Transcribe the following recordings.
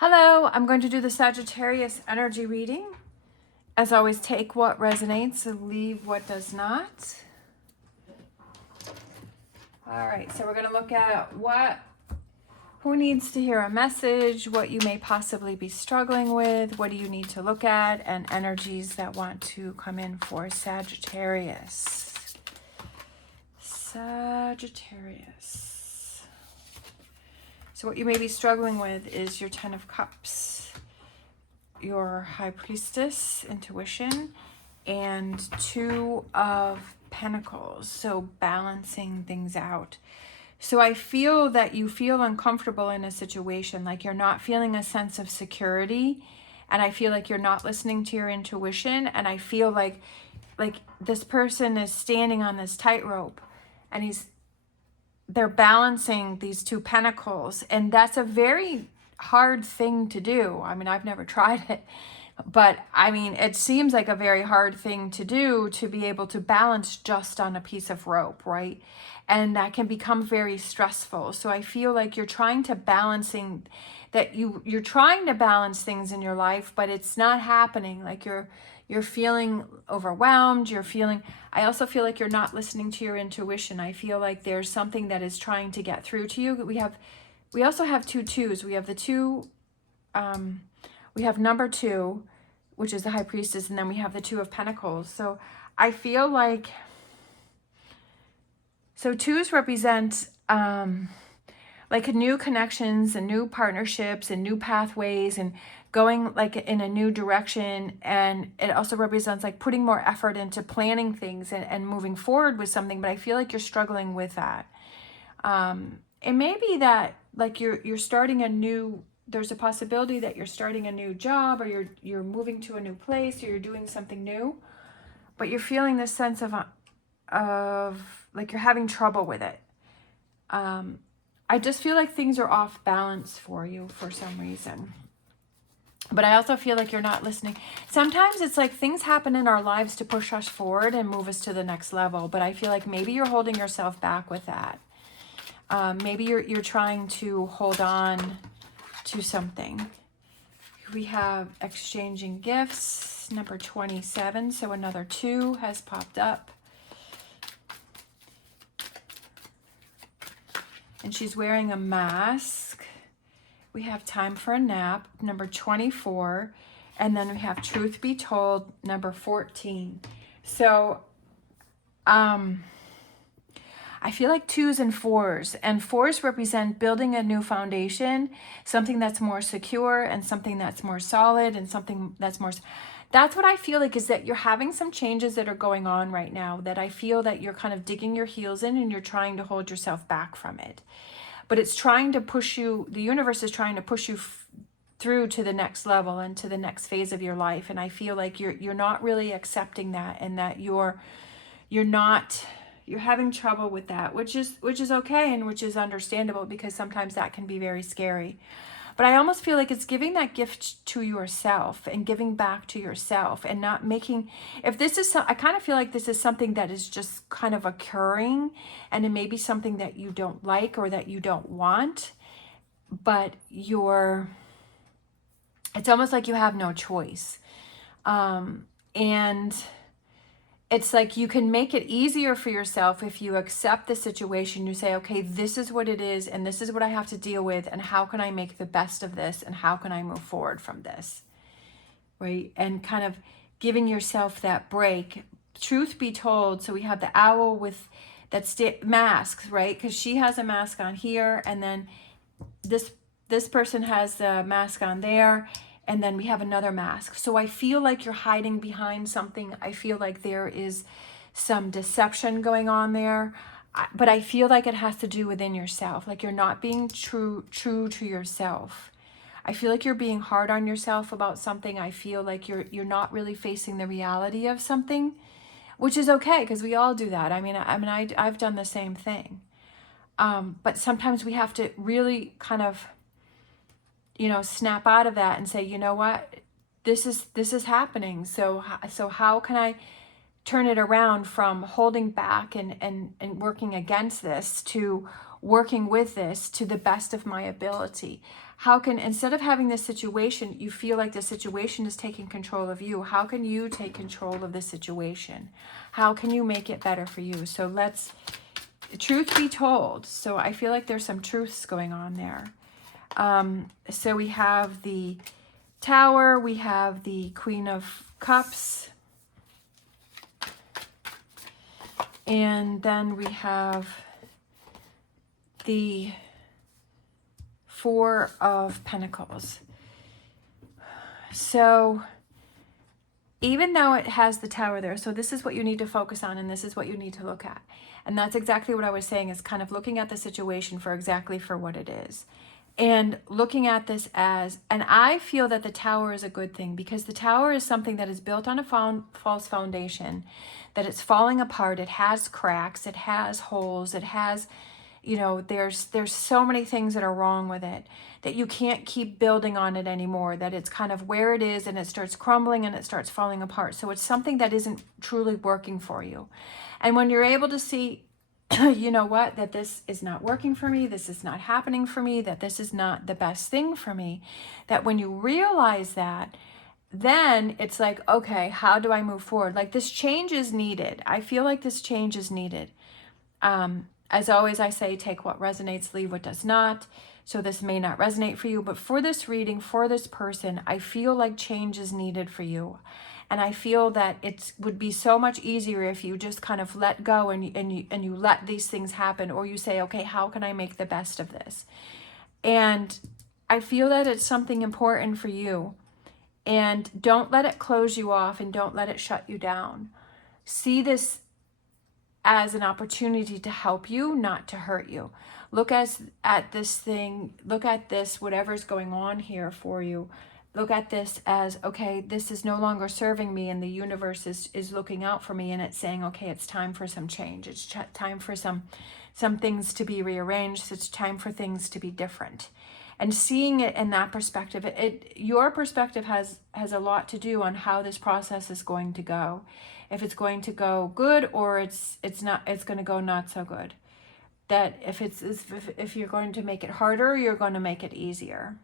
Hello, I'm going to do the Sagittarius energy reading. As always, take what resonates and leave what does not. All right, so we're going to look at who needs to hear a message, what you may possibly be struggling with, what do you need to look at, and energies that want to come in for Sagittarius. Sagittarius. So what you may be struggling with is your Ten of Cups, your High Priestess, intuition, and Two of Pentacles, so balancing things out. So I feel that you feel uncomfortable in a situation, like you're not feeling a sense of security, and I feel like you're not listening to your intuition, and I feel like this person is standing on this tightrope, and they're balancing these two pentacles, and that's a very hard thing to do. I mean, I've never tried it, but I mean, it seems like a very hard thing to do, to be able to balance just on a piece of rope, right? And that can become very stressful. So I feel like you're trying to you're trying to balance things in your life, but it's not happening. Like you're feeling overwhelmed, I also feel like you're not listening to your intuition. I feel like there's something that is trying to get through to you. We also have two twos. We have we have number 2, which is the High Priestess, and then we have the Two of Pentacles. So I feel like, so twos represent like new connections and new partnerships and new pathways and going like in a new direction. And it also represents like putting more effort into planning things and moving forward with something. But I feel like you're struggling with that. It may be that like you're starting there's a possibility that you're starting a new job, or you're moving to a new place, or you're doing something new, but you're feeling this sense of like you're having trouble with it. I just feel like things are off balance for you for some reason. But I also feel like you're not listening. Sometimes it's like things happen in our lives to push us forward and move us to the next level. But I feel like maybe you're holding yourself back with that. Maybe you're trying to hold on to something. We have exchanging gifts, number 27. So another 2 has popped up. And she's wearing a mask. We have time for a nap, number 24. And then we have truth be told, number 14. So I feel like 2s and 4s. And 4s represent building a new foundation, something that's more secure and something that's more solid and something that's more... That's what I feel like, is that you're having some changes that are going on right now that I feel that you're kind of digging your heels in and you're trying to hold yourself back from it. But it's trying to push you, the universe is trying to push you through to the next level and to the next phase of your life. And I feel like you're not really accepting that, and that you're having trouble with that, which is okay, and which is understandable, because sometimes that can be very scary. But I almost feel like it's giving that gift to yourself and giving back to yourself, and not making, if this is, I kind of feel like this is something that is just kind of occurring, and it may be something that you don't like or that you don't want, but it's almost like you have no choice. And it's like you can make it easier for yourself if you accept the situation. You say, okay, this is what it is, and this is what I have to deal with, and how can I make the best of this, and how can I move forward from this, right? And kind of giving yourself that break. Truth be told, so we have the owl with that masks, right? Because she has a mask on here, and then this person has the mask on there, and then we have another mask. So I feel like you're hiding behind something. I feel like there is some deception going on there. But I feel like it has to do within yourself. Like you're not being true to yourself. I feel like you're being hard on yourself about something. I feel like you're not really facing the reality of something, which is okay, because we all do that. I've done the same thing. But sometimes we have to really kind of, snap out of that and say, you know what, this is happening. So how can I turn it around from holding back and working against this to working with this to the best of my ability? How can, instead of having this situation, you feel like the situation is taking control of you, how can you take control of the situation? How can you make it better for you? So let's, truth be told. So I feel like there's some truths going on there. So we have the Tower, we have the Queen of Cups, and then we have the Four of Pentacles. So even though it has the Tower there, so this is what you need to focus on, and this is what you need to look at. And that's exactly what I was saying, is kind of looking at the situation for exactly for what it is. And looking at this as, and I feel that the Tower is a good thing, because the Tower is something that is built on a false foundation, that it's falling apart, it has cracks, it has holes, it has, you know, there's so many things that are wrong with it, that you can't keep building on it anymore, that it's kind of where it is and it starts crumbling and it starts falling apart. So it's something that isn't truly working for you. And when you're able to see, you know what, that this is not working for me, this is not happening for me, that this is not the best thing for me, that when you realize that, then it's like, okay, how do I move forward? Like, this change is needed. I feel like this change is needed. As always, I say, take what resonates, leave what does not. So this may not resonate for you, but for this reading, for this person, I feel like change is needed for you. And I feel that it would be so much easier if you just kind of let go and you let these things happen, or you say, okay, how can I make the best of this? And I feel that it's something important for you. And don't let it close you off, and don't let it shut you down. See this as an opportunity to help you, not to hurt you. Look at this thing, look at this, whatever's going on here for you. Look at this as, okay, this is no longer serving me, and the universe is looking out for me, and it's saying, okay, it's time for some change. It's time for some things to be rearranged. It's time for things to be different. And seeing it in that perspective, your perspective has a lot to do on how this process is going to go. If it's going to go good, or it's going to go not so good. That if you're going to make it harder, you're going to make it easier.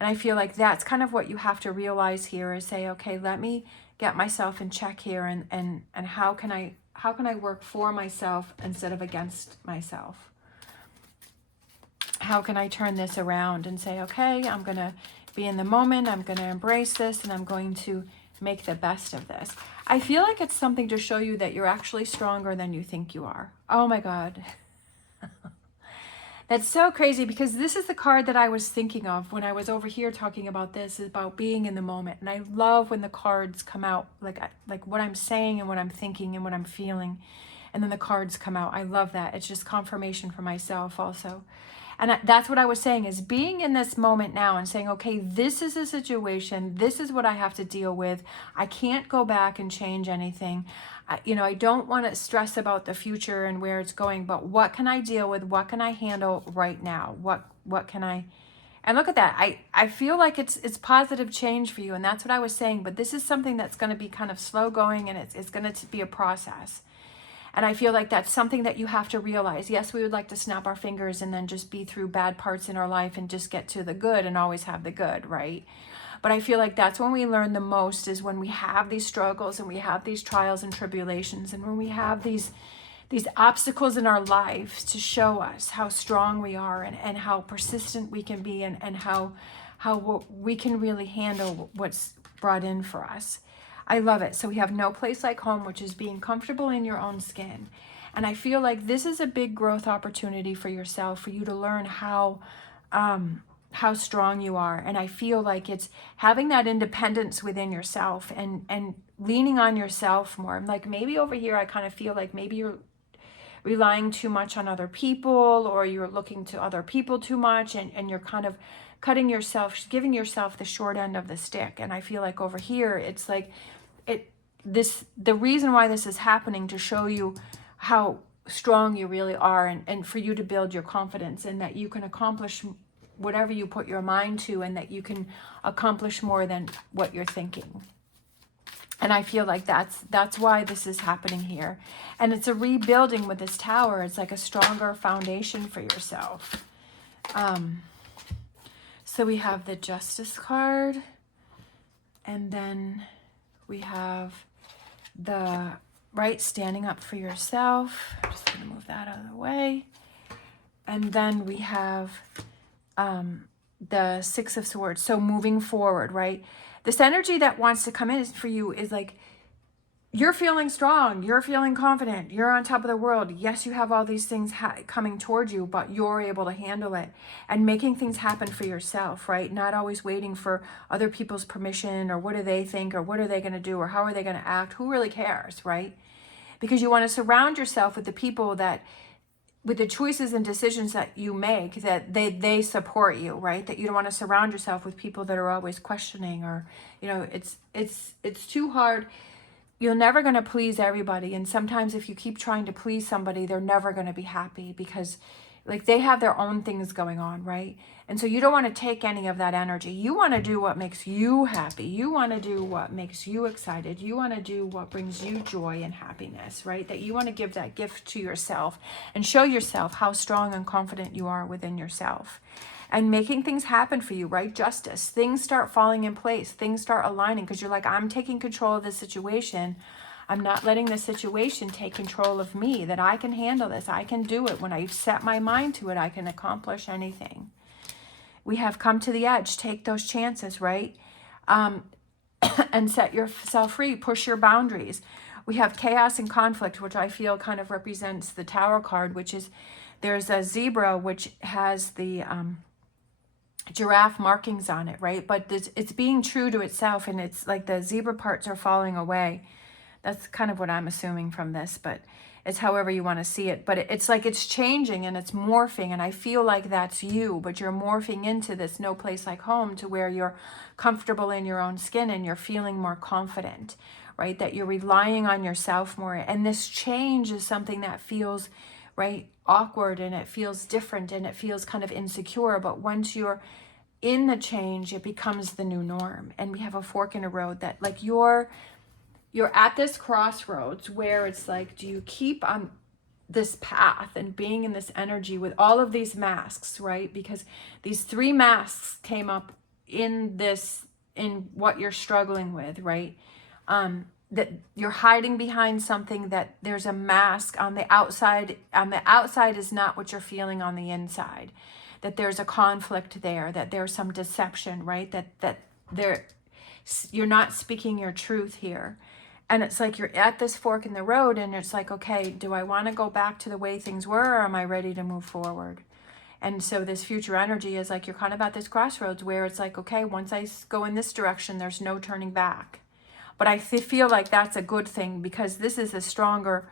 And I feel like that's kind of what you have to realize here, is say, okay, let me get myself in check here, and how can I work for myself instead of against myself? How can I turn this around and say, okay, I'm going to be in the moment, I'm going to embrace this, and I'm going to make the best of this. I feel like it's something to show you that you're actually stronger than you think you are. Oh my God. That's so crazy, because this is the card that I was thinking of when I was over here talking about this, is about being in the moment. And I love when the cards come out, like what I'm saying and what I'm thinking and what I'm feeling, and then the cards come out. I love that. It's just confirmation for myself also. And that's what I was saying, is being in this moment now and saying, okay, this is a situation. This is what I have to deal with. I can't go back and change anything. I don't want to stress about the future and where it's going, but what can I deal with? What can I handle right now? What can I, and look at that. I feel like it's positive change for you. And that's what I was saying, but this is something that's going to be kind of slow going, and it's going to be a process. And I feel like that's something that you have to realize. Yes, we would like to snap our fingers and then just be through bad parts in our life and just get to the good and always have the good, right? But I feel like that's when we learn the most, is when we have these struggles and we have these trials and tribulations, and when we have these obstacles in our lives to show us how strong we are, and how persistent we can be, and how we can really handle what's brought in for us. I love it. So we have no place like home, which is being comfortable in your own skin. And I feel like this is a big growth opportunity for yourself, for you to learn how strong you are. And I feel like it's having that independence within yourself, and leaning on yourself more. Like, maybe over here, I kind of feel like maybe you're relying too much on other people, or you're looking to other people too much, and you're kind of cutting yourself, giving yourself the short end of the stick. And I feel like over here, it's like the reason why this is happening, to show you how strong you really are, and for you to build your confidence, and that you can accomplish whatever you put your mind to, and that you can accomplish more than what you're thinking. And I feel like that's why this is happening here. And it's a rebuilding with this Tower. It's like a stronger foundation for yourself. So we have the Justice card. And then we have the standing up for yourself. I'm just going to move that out of the way. And then we have the Six of Swords. So moving forward, right? This energy that wants to come in for you is like, you're feeling strong, you're feeling confident, you're on top of the world. Yes, you have all these things coming towards you, but you're able to handle it and making things happen for yourself, right? Not always waiting for other people's permission or what do they think or what are they going to do or how are they going to act? Who really cares, right? Because you want to surround yourself with the people that, with the choices and decisions that you make, that they support you, right? That you don't want to surround yourself with people that are always questioning or, you know, it's too hard. You're never going to please everybody. And sometimes if you keep trying to please somebody, they're never going to be happy because like they have their own things going on, right? And so you don't want to take any of that energy. You want to do what makes you happy. You want to do what makes you excited. You want to do what brings you joy and happiness, right? That you want to give that gift to yourself and show yourself how strong and confident you are within yourself. And making things happen for you, right? Justice. Things start falling in place. Things start aligning because you're like, I'm taking control of this situation. I'm not letting the situation take control of me, that I can handle this. I can do it. When I set my mind to it, I can accomplish anything. We have come to the edge. Take those chances, right? And set yourself free. Push your boundaries. We have chaos and conflict, which I feel kind of represents the Tower card, which is there's a zebra, which has the giraffe markings on it, right? But it's being true to itself, and it's like the zebra parts are falling away. That's kind of what I'm assuming from this, but it's however you want to see it. But it's like it's changing and it's morphing, and I feel like that's you, but you're morphing into this no place like home, to where you're comfortable in your own skin and you're feeling more confident, right? That you're relying on yourself more. And this change is something that feels, right, awkward, and it feels different, and it feels kind of insecure. But once you're in the change, it becomes the new norm. And we have a fork in a road, that like you're at this crossroads where it's like, do you keep on this path and being in this energy with all of these masks, right? Because these 3 masks came up in what you're struggling with, right? That you're hiding behind something, that there's a mask on the outside. On the outside is not what you're feeling on the inside. That there's a conflict there, that there's some deception, right? That you're not speaking your truth here. And it's like you're at this fork in the road, and it's like, okay, do I want to go back to the way things were, or am I ready to move forward? And so this future energy is like, you're kind of at this crossroads where it's like, okay, once I go in this direction, there's no turning back. But I feel like that's a good thing, because this is a stronger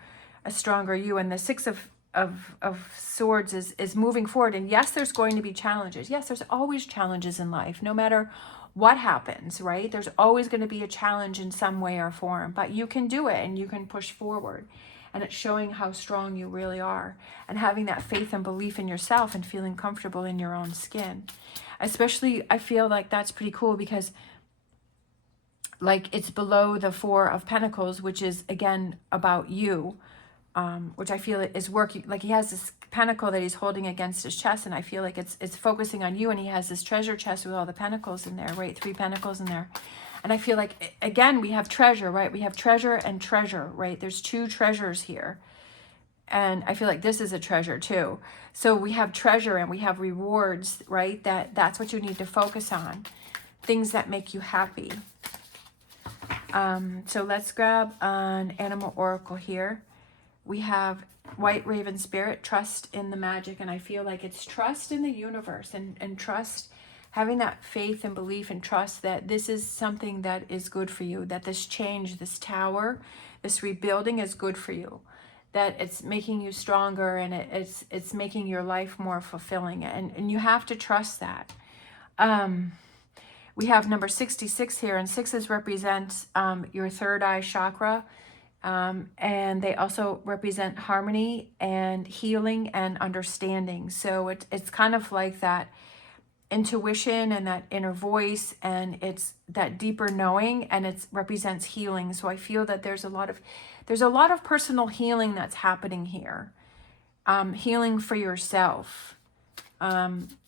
you. And the Six of Swords is moving forward. And yes, there's going to be challenges. Yes, there's always challenges in life, no matter what happens, right? There's always going to be a challenge in some way or form, but you can do it and you can push forward. And it's showing how strong you really are, and having that faith and belief in yourself, and feeling comfortable in your own skin. Especially, I feel like that's pretty cool, because like it's below the Four of Pentacles, which is again about you, which I feel is working. Like he has this pentacle that he's holding against his chest, and I feel like it's focusing on you, and he has this treasure chest with all the pentacles in there, right? 3 pentacles in there. And I feel like, again, we have treasure, right? We have treasure and treasure, right? There's 2 treasures here. And I feel like this is a treasure too. So we have treasure and we have rewards, right? That's what you need to focus on. Things that make you happy. So let's grab an animal oracle here. We have White Raven Spirit, trust in the magic. And I feel like it's trust in the universe, and trust, having that faith and belief and trust that this is something that is good for you, that this change, this tower, this rebuilding is good for you, that it's making you stronger, and it's making your life more fulfilling. And you have to trust that. We have number 66 here, and 6s represent your third eye chakra. And they also represent harmony and healing and understanding. So it's kind of like that. intuition and that inner voice, and it's that deeper knowing, and it represents healing. So I feel that there's a lot of personal healing that's happening here. Healing for yourself,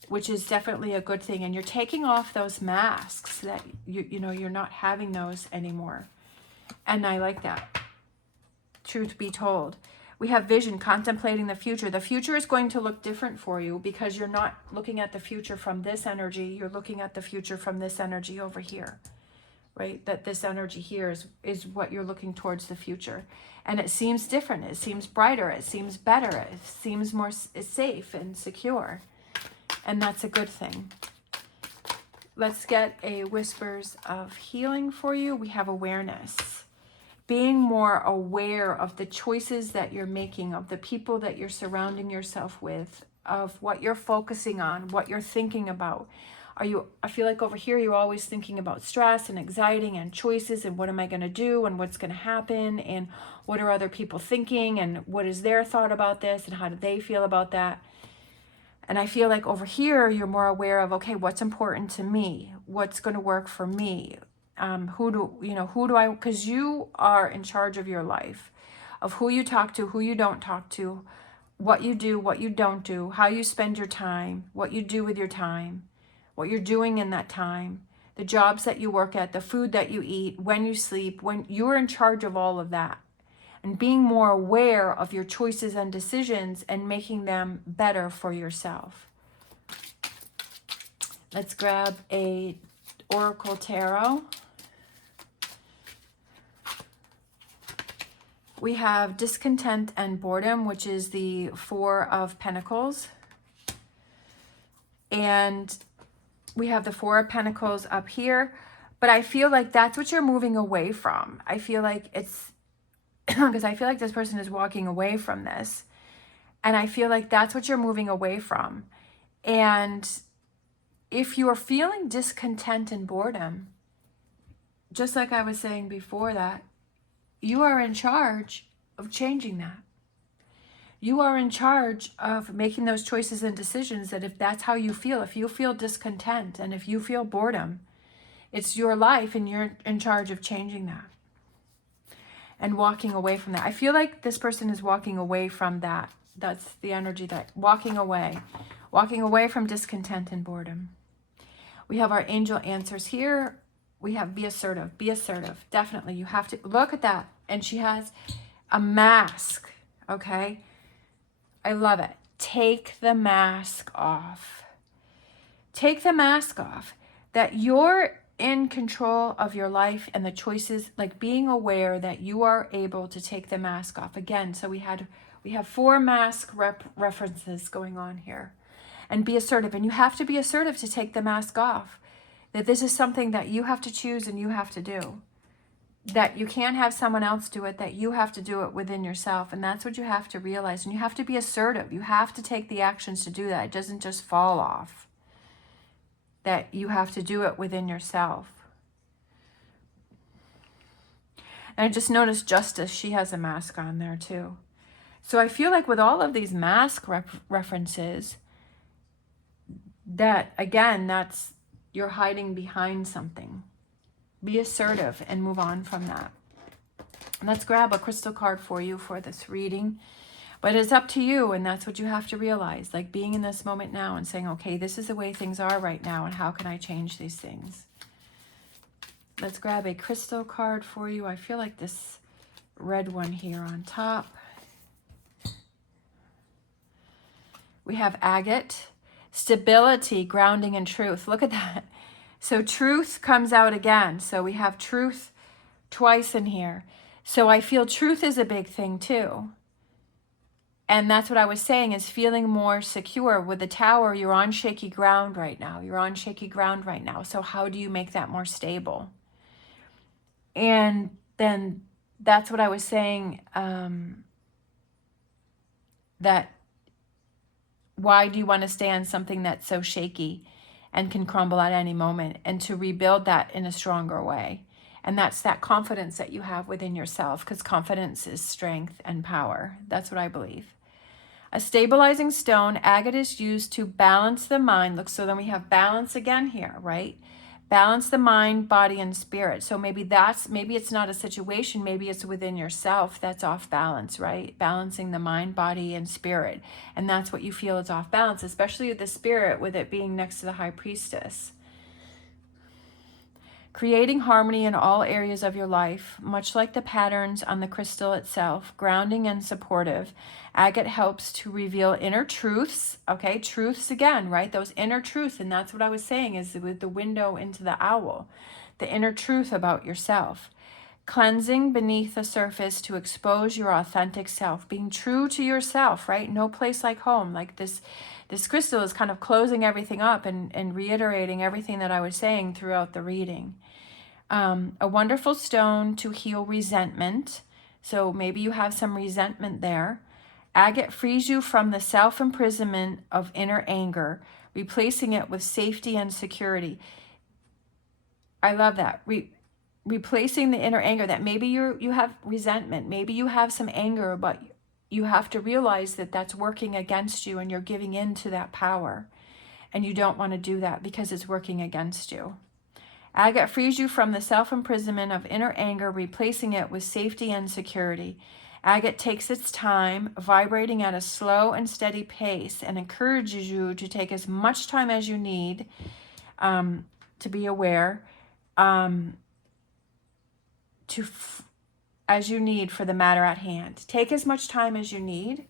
which is definitely a good thing. And you're taking off those masks that you know, you're not having those anymore. And I like that. Truth be told. We have vision, contemplating the future. The future is going to look different for you because you're not looking at the future from this energy. You're looking at the future from this energy over here, right? That this energy here is what you're looking towards the future. And it seems different. It seems brighter. It seems better. It seems more safe and secure. And that's a good thing. Let's get a whispers of healing for you. We have awareness. Being more aware of the choices that you're making, of the people that you're surrounding yourself with, of what you're focusing on, what you're thinking about. I feel like over here you're always thinking about stress and anxiety and choices and what am I going to do and what's going to happen and what are other people thinking and what is their thought about this and how do they feel about that. And I feel like over here you're more aware of, okay, what's important to me? What's going to work for me? Who do I, because you are in charge of your life, of who you talk to, who you don't talk to, what you do, what you don't do, how you spend your time, what you do with your time, what you're doing in that time, the jobs that you work at, the food that you eat, when you sleep, when you're in charge of all of that. And being more aware of your choices and decisions and making them better for yourself. Let's grab a Oracle Tarot. We have discontent and boredom, which is the Four of Pentacles. And we have the Four of Pentacles up here. But I feel like that's what you're moving away from. I feel like it's, because I feel like this person is walking away from this. And I feel like that's what you're moving away from. And if you're feeling discontent and boredom, just like I was saying before that, you are in charge of changing that. You are in charge of making those choices and decisions that if that's how you feel, if you feel discontent and if you feel boredom, it's your life and you're in charge of changing that and walking away from that. I feel like this person is walking away from that. That's the energy, that walking away from discontent and boredom. We have our angel answers here. We have be assertive. Be assertive. Definitely. You have to look at that. And she has a mask. Okay. I love it. Take the mask off. Take the mask off. That you're in control of your life and the choices, like being aware that you are able to take the mask off. Again, so we have four mask references going on here. And be assertive. And you have to be assertive to take the mask off. That this is something that you have to choose and you have to do. That you can't have someone else do it, that you have to do it within yourself. And that's what you have to realize. And you have to be assertive. You have to take the actions to do that. It doesn't just fall off. That you have to do it within yourself. And I just noticed Justice, she has a mask on there too. So I feel like with all of these mask references, that again, that's you're hiding behind something. Be assertive and move on from that. Let's grab a crystal card for you for this reading. But it's up to you, and that's what you have to realize. Like being in this moment now and saying, okay, this is the way things are right now, and how can I change these things? Let's grab a crystal card for you. I feel like this red one here on top. We have agate, stability, grounding, and truth. Look at that. So truth comes out again. So we have truth twice in here. So I feel truth is a big thing too. And that's what I was saying, is feeling more secure. With the Tower, you're on shaky ground right now. You're on shaky ground right now. So how do you make that more stable? And then that's what I was saying, that why do you want to stay on something that's so shaky and can crumble at any moment, and to rebuild that in a stronger way? And that's that confidence that you have within yourself, because confidence is strength and power. That's what I believe. A stabilizing stone, agate, is used to balance the mind. Look, so then we have balance again here, right? Balance the mind, body, and spirit. So maybe it's not a situation, maybe it's within yourself that's off balance, right? Balancing the mind, body, and spirit. And that's what you feel is off balance, especially with the spirit, with it being next to the high priestess. Creating harmony in all areas of your life, much like the patterns on the crystal itself, grounding and supportive. Agate helps to reveal inner truths, okay? Truths again, right? Those inner truths, and that's what I was saying, is with the window into the owl, the inner truth about yourself. Cleansing beneath the surface to expose your authentic self, being true to yourself, right? No place like home. Like this crystal is kind of closing everything up and reiterating everything that I was saying throughout the reading. A wonderful stone to heal resentment. So maybe you have some resentment there. Agate frees you from the self-imprisonment of inner anger, replacing it with safety and security. I love that. Replacing the inner anger, that maybe you have resentment, maybe you have some anger, but you have to realize that that's working against you and you're giving in to that power. And you don't want to do that because it's working against you. Agate frees you from the self-imprisonment of inner anger, replacing it with safety and security. Agate takes its time, vibrating at a slow and steady pace, and encourages you to take as much time as you need to be aware, as you need for the matter at hand. Take as much time as you need,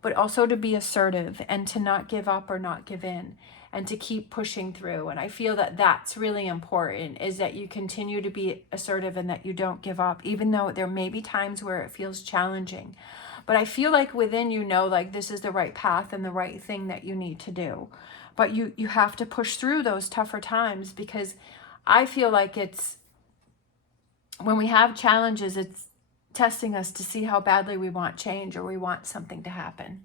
but also to be assertive and to not give up or not give in, and to keep pushing through. And I feel that that's really important, is that you continue to be assertive and that you don't give up, even though there may be times where it feels challenging. But I feel like within you know, like this is the right path and the right thing that you need to do. But you have to push through those tougher times, because I feel like it's, when we have challenges, it's testing us to see how badly we want change or we want something to happen.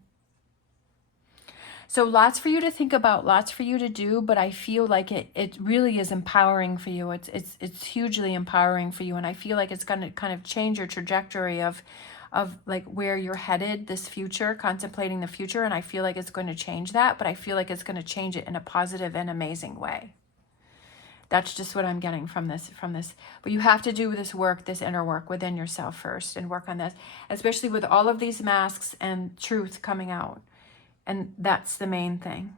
So lots for you to think about, lots for you to do, but I feel like it really is empowering for you. It's hugely empowering for you, and I feel like it's going to kind of change your trajectory of like where you're headed, this future, contemplating the future, and I feel like it's going to change that, but I feel like it's going to change it in a positive and amazing way. That's just what I'm getting from this. But you have to do this work, this inner work within yourself first, and work on this, especially with all of these masks and truth coming out. And that's the main thing.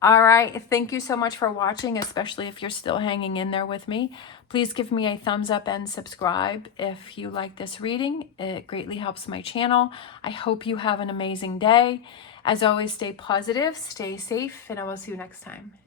All right. Thank you so much for watching, especially if you're still hanging in there with me. Please give me a thumbs up and subscribe if you like this reading. It greatly helps my channel. I hope you have an amazing day. As always, stay positive, stay safe, and I will see you next time.